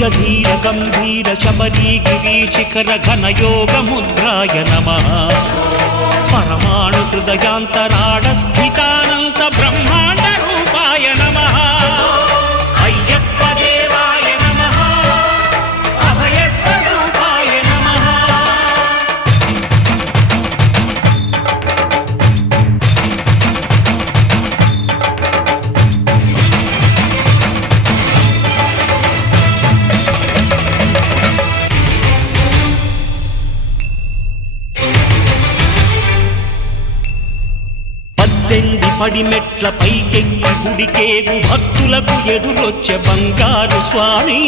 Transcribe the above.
భुजधीर गंभीर शबरी गिरीशिखर घनयोग मुद्राय नमः परमाणु हृदयांतराळ स्थितानंत ब्रह्मांड रूपाय नमः अय्यप्प देवाय नमः अभय स्वरूपाय नमः పడిమెట్ల పైకెక్కి గుడికేగు భక్తులకు ఎదురొచ్చే బంగారు స్వామి